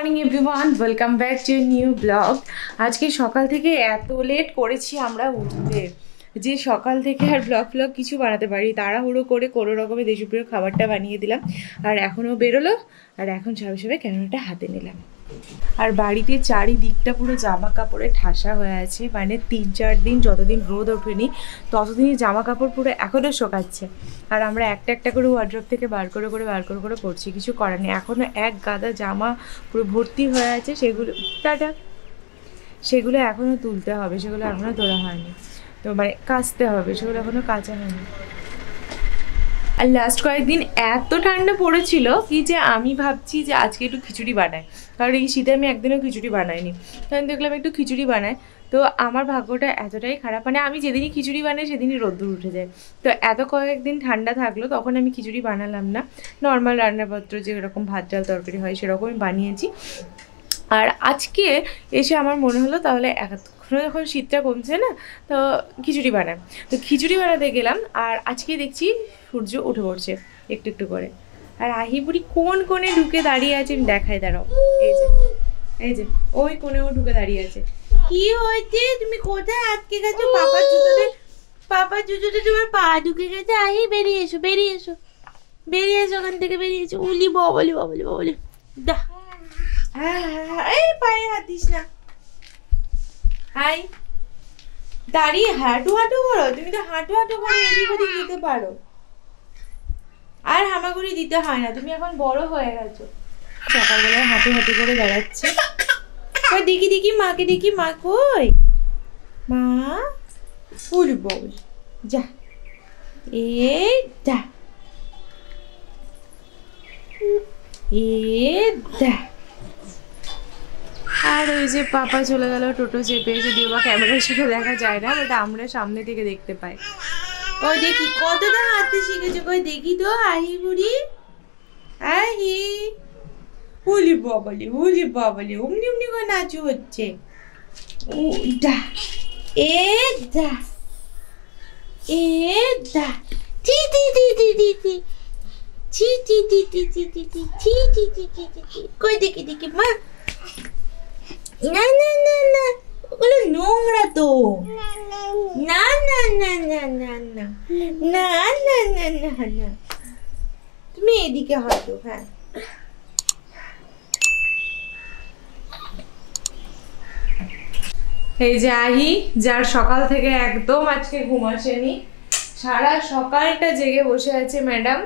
Morning everyone, welcome back to new blog. আজকে সকাল থেকে এত লেট করেছি আমরা উঠতে যে সকাল থেকে আর ব্লগ কিছু বানাতে পারি, তাড়াহুড়ো করে কোনো রকমে দেশপ্রিয় খাবারটা বানিয়ে দিলাম। আর এখনও বেরোলো, আর এখন সবে সবে ক্যামেরাটা হাতে নিলাম। আর বাড়িতে চারিদিকটা পুরো জামা কাপড়ে ঠাসা হয়ে আছে, মানে 3-4 দিন যতদিন রোদ ওঠেনি ততদিনই জামা কাপড় পুরো এখনও শোকাচ্ছে। আর আমরা একটা একটা করে ওয়ার্ড্রপ থেকে বার করে পড়ছি, কিছু করার নেই। এখনও এক গাদা জামা পুরো ভর্তি হয়ে আছে, সেগুলো এখনও তুলতে হবে, সেগুলো এখনও তোলা হয়নি, তো মানে কাচতে হবে, সেগুলো এখনও কাচা হয়নি। আর লাস্ট কয়েকদিন এত ঠান্ডা পড়েছিল কি যে আমি ভাবছি যে আজকে একটু খিচুড়ি বানাই, কারণ এই শীতে আমি একদিনও খিচুড়ি বানাইনি। তখন দেখলাম একটু খিচুড়ি বানাই, তো আমার ভাগ্যটা এতটাই খারাপ, মানে আমি যেদিনই খিচুড়ি বানাই সেদিনই রোদ্দুর উঠে যায়। তো এত কয়েকদিন ঠান্ডা থাকলো, তখন আমি খিচুড়ি বানালাম না, নর্মাল রান্নাপত্র যেরকম ভাত ডাল তরকারি হয় সেরকমই বানিয়েছি। আর আজকে এসে আমার মনে হলো তাহলে এখনও যখন শীতটা কমছে না, তো খিচুড়ি বানাই। তো খিচুড়ি বানাতে গেলাম, আর আজকে দেখছি সূর্য উঠে পড়ছে একটু একটু করে। আর আহিপুরি কোন কোণে ঢুকে দাঁড়িয়ে আছে আমি দেখাই, দাঁড়াও। এই যে ওই কোণেও ঢুকে দাঁড়িয়ে আছে। কি হয়েছে, তুমি কোথায় আটকে গেছো? পাপার জুতোতে তোমার পা ঢুকে গেছে। আহি বেরিয়ে এসো ওখান থেকে, বেরিয়ে এসো। উলি বলি দা, এই পায়ে হাত দিস না। হাই, দাঁড়িয়ে হাঁটু করো, তুমি তো হাঁটু করে এদিক ওদিক যেতে পারো, আর হামাগুড়ি দিতে হয় না, তুমি এখন বড় হয়ে গেছো। সকালবেলায় হাঁটু করে দাঁড়াচ্ছে। ওই দেখি মাকে দেখি, মা কই? মা উলি বল, যা এই দা, আর ওই যে পাপা চলে গেল টোটো চেপে, যদিও বা ক্যামেরার সাথে দেখা যায় না, বাট আমরা সামনে থেকে দেখতে পাই। ওই দেখি কতটা হাঁটতে শিখেছে, কই দেখি তো। আহি বুড়ি, আহি উলি বাবলি অমনি করে নাচু হচ্ছে। দা এ দা এ দা টি টি টি টি টি টি ছি টি টি টি টি টি টি ছি টি টি টি টি টি। কই দেখি মা, না ওগুলো নোংরা তো, না তুমি এদিকে হাঁটো। হ্যাঁ, এই যে আহি, যার সকাল থেকে একদম আজকে ঘুম আসেনি, সারা সকালটা জেগে বসে আছে ম্যাডাম,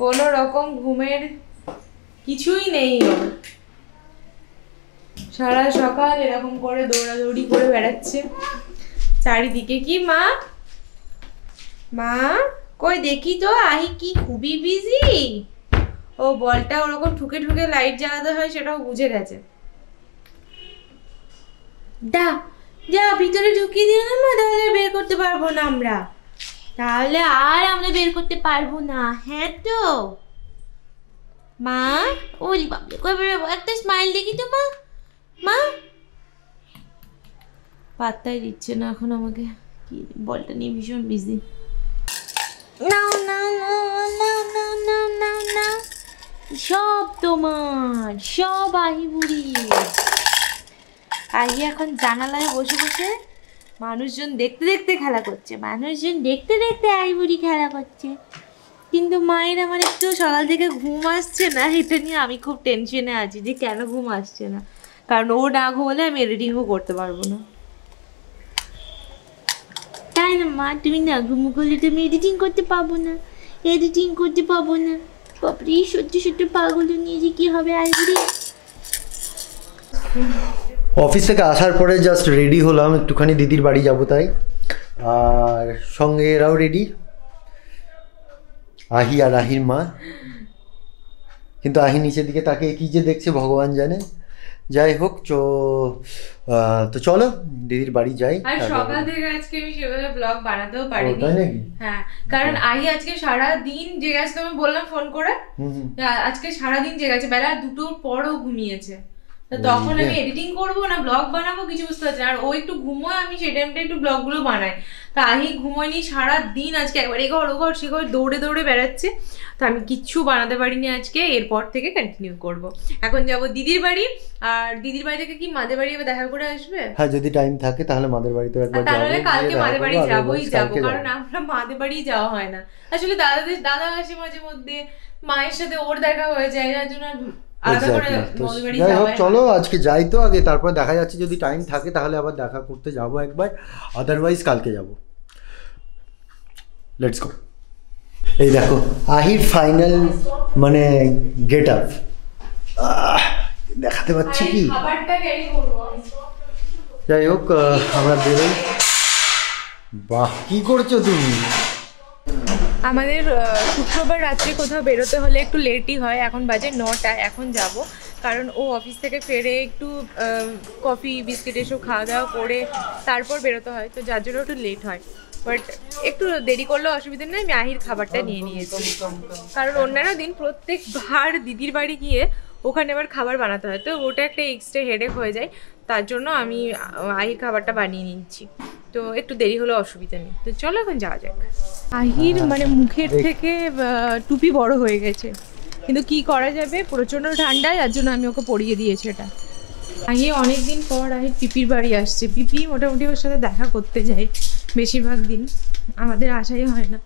কোনো রকম ঘুমের কিছুই নেই ওর। সারা সকাল এরকম করে দৌড়াদৌড়ি করে বেড়াচ্ছে চারিদিকে। কি মা কই দেখি তো, আহি কি খুবই বিজি। ও বলটা ওরকম ঠুকে লাইট জ্বালাতে হয় সেটাও বুঝে গেছে। যা ভিতরে ঢুকিয়ে দিও না মা, তাহলে বের করতে পারবো না আমরা, বের করতে পারবো না। হ্যাঁ তো মা, ওলি বাবলি কই বেরোবো, একটা স্মাইল দেখি তো মা পাত্তাই দিচ্ছে না এখন আমাকে, কি বলটা নিয়ে ভীষণ বিজি। না সব তোমার, সব আহি বুড়ি। আহি এখন জানালায় বসে মানুষজন দেখতে খেলা করছে, আহি বুড়ি খেলা করছে। কিন্তু মায়ের আমার একটু সকাল থেকে ঘুম আসছে না, এটা নিয়ে আমি খুব টেনশনে আছি যে কেন ঘুম আসছে না, কারণ ও না ঘুমলে আমি এডিটিংও করতে পারবো না। তাই না মা, তুমি না ঘুমু করলে তুমি এডিটিং করতে পারবো না। বাপরে সত্যি পাগল নিয়ে যে কি হবে আইবুড়ি। অফিস থেকে আসার পরে জাস্ট রেডি হলাম, একটুখানি দিদির বাড়ি যাবো তাই। আর সঙ্গে এরাও রেডি, আহি আর আহির মা। কিন্তু আহি নিচের দিকে তাকে কি যে দেখছে ভগবান জানে। যাই হোক, তো চলো দিদির বাড়ি যাই। আর সকাল থেকে আজকে আমি সেভাবে ব্লগ বানাতেও পারিনি। হ্যাঁ, কারণ আহি আজকে সারা দিন জেগে আছে, আমি বললাম ফোন করে, আজকে সারা দিন জেগে আছে, বেলা 2টোর পরও ঘুমিয়েছে। তো তখন আমি এডিটিং করবো না ব্লগ বানাবো কিছু বুঝতে পারছি না। আর ও একটু ঘুমোয়, আমি সেই টাইমটা একটু ব্লগগুলো বানাই। তা আহি ঘুমোয়নি সারা দিন, আজকে একবার এ ঘর ও ঘর সে ঘর দৌড়ে দৌড়ে বেড়াচ্ছে। তো আমি কিচ্ছু বানাতে পারিনি আজকে, এরপর থেকে কন্টিনিউ করব। এখন যাব দিদির বাড়ি, আর দিদির বাড়ি থেকে কি মাদের বাড়ি আবার দেখা করে আসবে? হ্যাঁ যদি টাইম থাকে তাহলে মাদের বাড়িতে একবার যাবো, তাহলে কালকে মাদের বাড়ি যাবোই যাবো, কালকে কারণ আমরা মাদের বাড়ি যাওয়া হয় না আসলে। দাদা আসে মাঝে মধ্যে, মায়ের সাথে ওর দেখা হয়ে যায়, যার জন্য আলাদা করে মাদের বাড়ি যাই যাওয়া হোক হয় না। চলো আজকে যাই তো আগে, তারপর দেখা যাচ্ছে যদি টাইম থাকে তাহলে আবার দেখা করতে যাব একবার, আদারওয়াইজ কালকে যাব। Let's go. এই দেখো আহির ফাইনাল মানে গেট আপ, দেখাতে পাচ্ছি কি? খাবারটা ক্যারি করবো। যাই হোক আমরা বেরোই। বাহ কি করছো তুমি? আমাদের শুক্রবার রাত্রে কোথাও বেরোতে হলে একটু লেটই হয়। এখন বাজে 9টা, এখন যাব কারণ ও অফিস থেকে ফেরে একটু কফি বিস্কিট এসব খাওয়া দাওয়া করে তারপর বেরোতে হয়, তো যার জন্য একটু লেট হয়। বাট একটু দেরি করলেও অসুবিধা নেই, আমি আহির খাবারটা নিয়ে নিয়েছি। কারণ অন্যান্য দিন প্রত্যেকবার দিদির বাড়ি গিয়ে ওখানে আবার খাবার বানাতে হয়, তো ওটা একটা এক্সট্রা হেডেক হয়ে যায়। তার জন্য আমি আহির খাবারটা বানিয়ে নিচ্ছি, তো একটু দেরি হলেও অসুবিধা নেই। তো চলো এখন যাওয়া যাক। আহির মানে মুখের থেকে টুপি বড় হয়ে গেছে, কিন্তু কি করা যাবে, প্রচণ্ড ঠান্ডায়, যার জন্য আমি ওকে পরিয়ে দিয়েছি এটা। আহি অনেকদিন পর আহির পিপির বাড়ি আসছে। পিপি মোটামুটি ওর সাথে দেখা করতে যায় বেশিরভাগ দিন, আমাদের আশাই হয় না।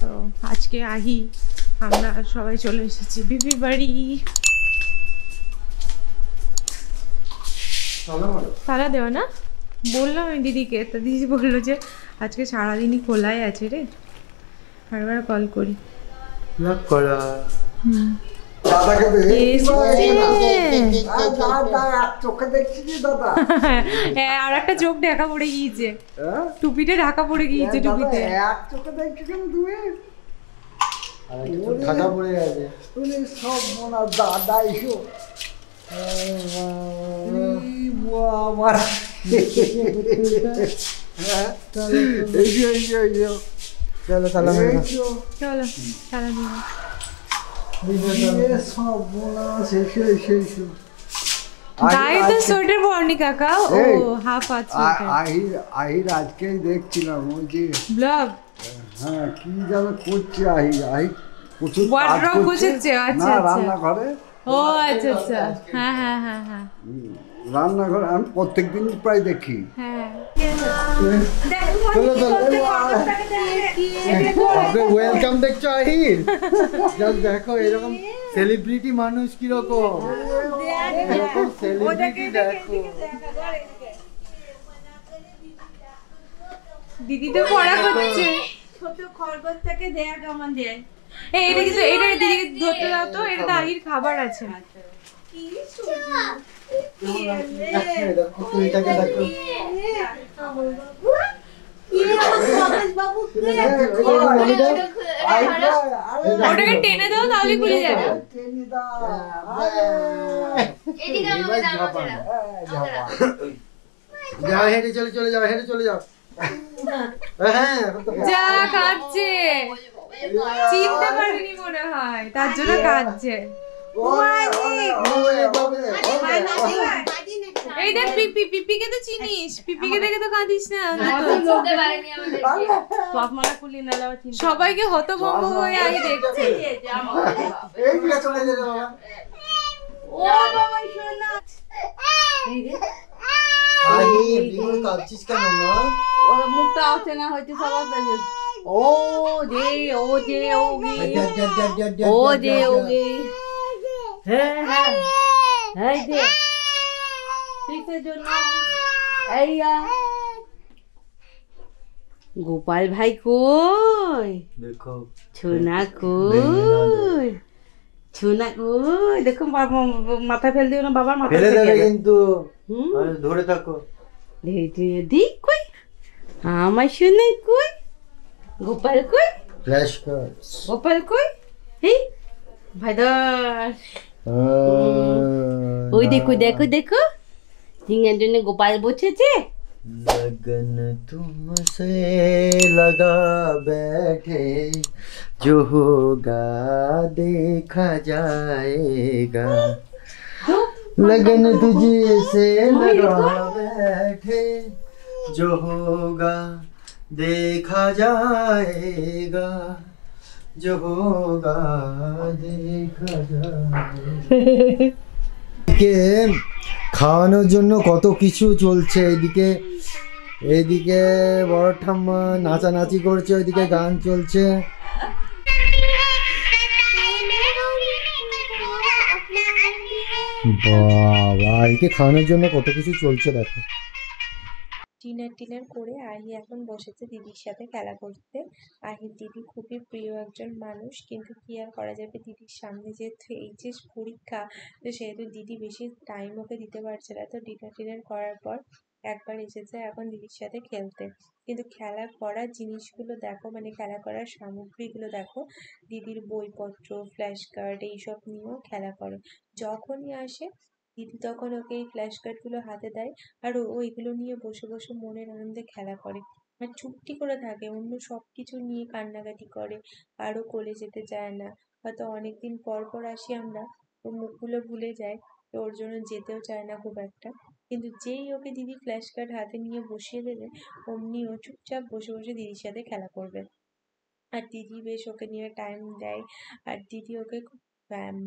তো আজকে আহি আমরা সবাই চলে এসেছি পিপির বাড়ি। তালা দেওয়া না বললাম আমি দিদিকে, তো দিদি বললো যে আজকে সারাদিনই খোলাই আছে রে, বারবার কল করি। আর একটা চোখ ঢাকা পড়ে গিয়েছে, টুপিটা ঢাকা পড়ে গিয়েছে টুপিতে। ঢাকা পড়ে গেছে সব মনে দাদা এসো চলো তালা চলো তালা গায়ে তো সোয়েটার পরনি কাকা, ও হাফ আছে। আহির আজকেই দেখছিলাম ওই যে ব্লগ, হ্যাঁ কি যেন করছে আহির প্রচুর ওয়ার্ড্রব গোছাচ্ছে। আচ্ছা আচ্ছা, রান্নাঘরে। ও আচ্ছা আচ্ছা, হ্যাঁ হ্যাঁ হ্যাঁ হ্যাঁ, রান্নাঘরে আমি প্রত্যেকদিন প্রায় দেখি। হ্যাঁ ওয়েলকাম দেখছো আহির, জাস্ট দেখো এরকম সেলিব্রিটি মানুষ কিরকম, এরকম সেলিব্রিটি দেখো। দিদি তো পড়া করছে। ছোট খরগোশ থেকে দেয়া কেমন দেয়? এই এটা কিন্তু এটা দিদিকে ধরতে দাও তো, এটা আহির খাবার আছে। কি সুন্দর। দেখো তুইটাকে দেখো, ওটাকে টেনে দাও তাহলে খুলে যাবে। যাও হেঁটে চলে যাও, হেঁটে চলে যাও। হ্যাঁ যা কাঁদছে, চিনতে পারিনি মনে হয়, তার জন্য কাঁদছে। এই দেখ পিপিকে তো চিনিস, পিপিকে দেখে তো কাঁদিস না। সবাইকে হতভম্ব হয়ে আগে দেখছে। মুখটা অচেনা হয়েছে সবার কাছে। ও যে ও যে ওগি ও যে ওগি, হ্যাঁ হ্যাঁ এই যে কিসের জন্য এইয়া গোপাল ভাই কই, দেখো ছোনা কই, ছোনা কই, দেখো মাথা ফেল দিও না, বাবার মাথা ফেলে দেবে থেকে কিন্তু, ধরে থাকো। দি কই আমার শোনা কই, গোপাল কই, ফ্ল্যাশ কার্ডস গোপাল কই, এই ভাইদার ওই দেখো দেখো দেখো ঝিঙের জন্য গোপাল বসেছে। लगन तुमसे लगा बैठे जो होगा देखा जाएगा। लगन तुझे से लगा बैठे जो होगा देखा जाएगा जो होगा देखा जाएगा। এদিকে খাওয়ানোর জন্য কত কিছু চলছে, এইদিকে বড় ঠাম্মা নাচানাচি করছে, ওইদিকে গান চলছে। বাবা, একে খাওয়ানোর জন্য কত কিছু চলছে দেখো। ডিনার করে আহি এখন বসেছে দিদির সাথে খেলা করতে। আহির দিদি খুবই প্রিয় একজন মানুষ, কিন্তু কি আর করা যাবে, দিদির সামনে যেহেতু এইচএস পরীক্ষা, তো সেহেতু দিদি বেশি টাইম ওকে দিতে পারছে না। তো ডিনার করার পর একবার এসেছে এখন দিদির সাথে খেলতে। কিন্তু খেলা করার জিনিসগুলো দেখো, মানে খেলা করার সামগ্রীগুলো দেখো, দিদির বইপত্র, ফ্ল্যাশ কার্ড এইসব নিয়েও খেলা করে। যখনই আসে দিদি তখন ওকে এই ফ্ল্যাশ কার্ডগুলো হাতে দেয়, আর ও এগুলো নিয়ে বসে বসে মনের আনন্দে খেলা করে। আর চুপটি করে থাকে, অন্য সব কিছু নিয়ে কান্নাকাটি করে, কারো কোলে যেতে চায় না। হয়তো অনেকদিন পর পর আসি আমরা, ওর মুখগুলো ভুলে যায়, তো ওর জন্য যেতেও চায় না খুব একটা। কিন্তু যেই ওকে দিদি ফ্ল্যাশ কার্ড হাতে নিয়ে বসিয়ে দেবে, অমনি ও চুপচাপ বসে বসে দিদির সাথে খেলা করবে। আর দিদি বেশ ওকে নিয়ে টাইম দেয়, আর দিদি ওকে খুব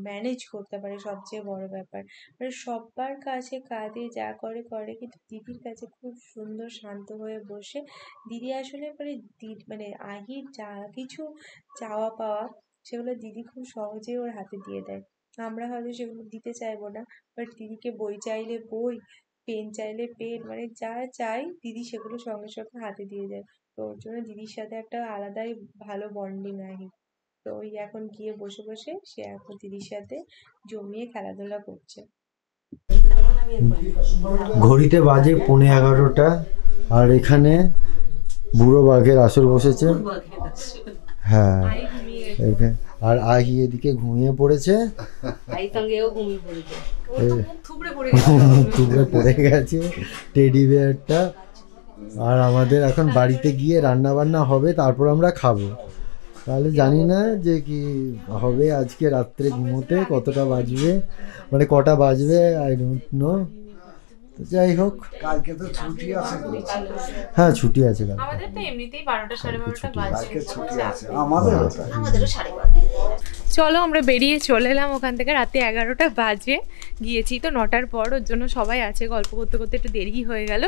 ম্যানেজ করতে পারে, সবচেয়ে বড় ব্যাপার। মানে সবার কাছে কাঁধে যা করে করে, কিন্তু দিদির কাছে খুব সুন্দর শান্ত হয়ে বসে দিদি আসলে মানে আহির যা কিছু চাওয়া পাওয়া সেগুলো দিদি খুব সহজেই ওর হাতে দিয়ে দেয়। আমরা হয়তো সেগুলো দিতে চাইবো না, বাট দিদিকে বই চাইলে বই, পেন চাইলে পেন, মানে যা চাই দিদি সেগুলো সঙ্গে সঙ্গে হাতে দিয়ে দেয়। তো ওর জন্য দিদির সাথে একটা আলাদাই ভালো বন্ডিং আহির। তো ওই এখন গিয়ে বসে বসে সে এখন দিদির সাথে জমিয়ে খেলাধুলা করছে। ঘড়িতে বাজে 11:15, আর এখানে বুড়ো বাঘের আসর বসেছে। হ্যাঁ, আর আহি এদিকে ঘুমিয়ে পড়েছে, থুবড়ে পড়ে গেছে টেডি বিয়ারটা। আর আমাদের এখন বাড়িতে গিয়ে রান্না বান্না হবে, তারপর আমরা খাবো। তাহলে জানি না যে কি হবে আজকে রাত্রে ঘুমোতে, কতটা বাজবে, মানে কটা বাজবে, আই ডোন্ট নো। তো যাই হোক, কালকে তো ছুটি আছে, হ্যাঁ ছুটি আছে কালকে। আমাদের তো এমনিতেই 12টা 12:30 বাজে। কালকে ছুটি আছে আমাদেরও। চলো আমরা বেরিয়ে চলে এলাম ওখান থেকে, রাতে 11টা বাজে। গিয়েছি তো 9টার পর, ওর জন্য সবাই আছে, গল্প করতে করতে একটু দেরি হয়ে গেল।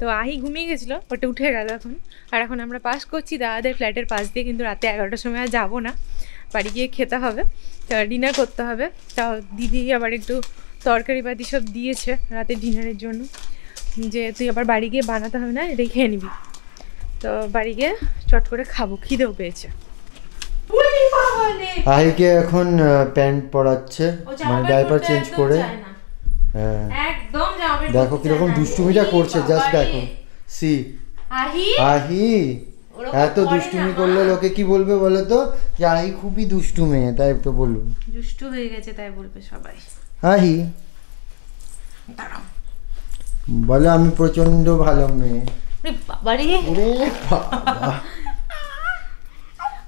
তো আহি ঘুমিয়ে গেছিলো, ওটা উঠে গেল এখন। আর এখন আমরা পাস করছি দাদাদের ফ্ল্যাটের পাশ দিয়ে, কিন্তু রাতে 11টার সময় আর যাবো না, বাড়ি গিয়ে খেতে হবে, ডিনার করতে হবে। তাও দিদি আবার একটু তরকারি পাতি সব দিয়েছে রাতে ডিনারের জন্য, যে তুই আবার বাড়ি গিয়ে বানাতে হবে না, এটাই খেয়ে নিবি। তো বাড়ি গিয়ে চট করে খাবো, খিদেও পেয়েছে। আহিকে এখন প্যান্ট পরাচ্ছে, মানে ডাইপার চেঞ্জ করে। হ্যাঁ, দেখো কিরকম দুষ্টুমিটা করছে, জাস্ট দেখো। সি আহি এত দুষ্টুমি করলে লোকে কি বলবে বলো তো, যে আহি খুবই দুষ্টু মেয়ে, তাই তো বলবো। দুষ্টু হয়ে গেছে তাই বলবে সবাই। আহি বলো আমি প্রচন্ড ভালো মেয়ে। বাবারে ওরে বাবা,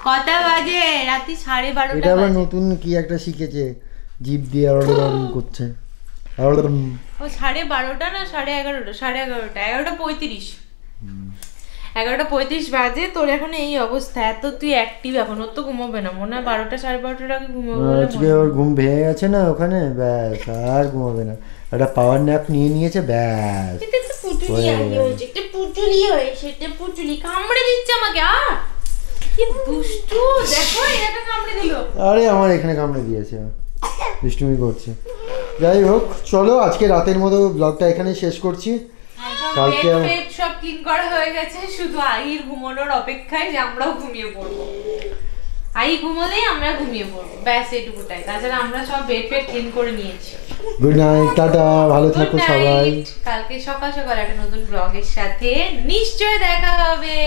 কটা বাজে? রাতে 12:30। এটা আবার নতুন কি একটা শিখেছে, জিভ দিয়ে করছে। ও 12:30 না 11:30? 11:35। 11:35 বাজে, তোর এখন এই অবস্থা, এত তুই অ্যাক্টিভ এখন। ওর তো ঘুমোবে না মনে হয়, 12টা 12:30 আগে ঘুমোবে। আজকে ওর ঘুম ভেঙে গেছে না ওখানে, ব্যাস আর ঘুমাবে না। একটা পাওয়ার ন্যাপ নিয়ে নিয়েছে, ব্যাস। পুটুলি কামড়ে দিচ্ছে আমাকে। কি দুষ্টু, দেখো এটা কামড়ে দিল। আরে আমার এখানে কামড়ে দিয়েছে, দুষ্টুমি করছে। যাই হোক, চলো আজকে রাতের মতো ব্লগটা এখানেই শেষ করছি। কালকে সব ক্লিন করা হয়ে গেছে, শুধু আহির ঘুমানোর অপেক্ষায় যে আমরাও ঘুমিয়ে পড়বো। আহি ঘুমোলেই আমরা ঘুমিয়ে পড়বো, ব্যাস এটুকুটাই। তাছাড়া আমরা সব বেড ক্লিন করে নিয়েছি। গুড নাইট, টাটা, ভালো থাকো সবাই। কালকে সকাল সকাল একটা নতুন ব্লগের সাথে নিশ্চয়ই দেখা হবে।